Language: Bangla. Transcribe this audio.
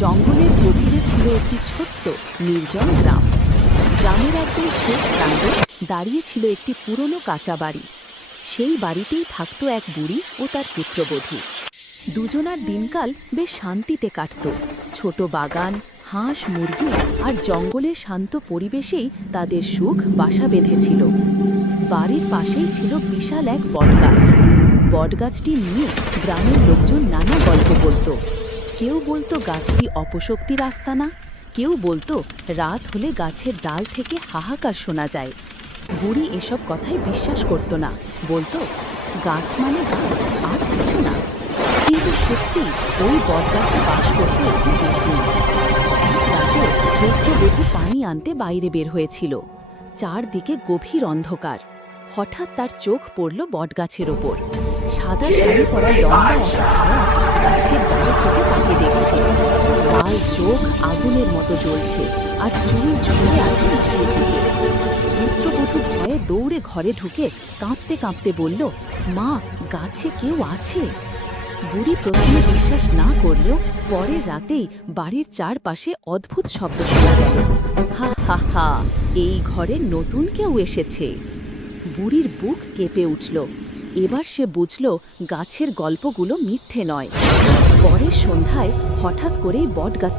জঙ্গলের গভীরে ছিল একটি ছোট্ট নির্জন গ্রাম। গ্রামের একদম শেষ প্রান্তে দাঁড়িয়ে ছিল একটি পুরনো কাঁচা বাড়ি। সেই বাড়িতেই থাকত এক বুড়ি ও তার পুত্রবধূ। দুজনার দিনকাল বেশ শান্তিতে কাটত। ছোট বাগান, হাঁস, মুরগি আর জঙ্গলের শান্ত পরিবেশেই তাদের সুখ বাসা বেঁধেছিল। বাড়ির পাশেই ছিল বিশাল এক বটগাছ। বটগাছটি নিয়ে গ্রামের লোকজন নানা গল্প বলতো। কেউ বলতো গাছটি অপশক্তির আস্তানা, কেউ বলতো রাত হলে গাছের ডাল থেকে হাহাকার শোনা যায়। বুড়ি এসব কথাই বিশ্বাস করত না, বলতো গাছ মানে গাছ, আর কিছু না। কিন্তু সত্যি ওই বটগাছে বাস করতে একটি বধূ। রাতে পুত্রবধূ পানি আনতে বাইরে বের হয়েছিল। চারদিকে গভীর অন্ধকার। হঠাৎ তার চোখ পড়ল বটগাছের ওপর। সাদা শাড়ি পরা লম্বা এক ছায়া গাছের ডাল থেকে তাকে দেখছে। লাল চোখ আগুনের মতো জ্বলছে, আর চুল ঝুলে আছে মাটির দিকে। পুত্রবধূ ভয়ে দৌড়ে ঘরে ঢুকে কাঁপতে কাঁপতে বলল, মা, গাছে কেউ আছে। বুড়ি প্রথমে বিশ্বাস না করলেও পরের রাতেই বাড়ির চারপাশে অদ্ভুত শব্দ শোনা গেল। হা হা হা, এই ঘরে নতুন কেউ এসেছে। বুড়ির বুক কেঁপে উঠল। এবার সে বুঝল গাছের গল্পগুলো মিথ্যে নয়। পরের সন্ধ্যায় হঠাৎ করেই বটগাছ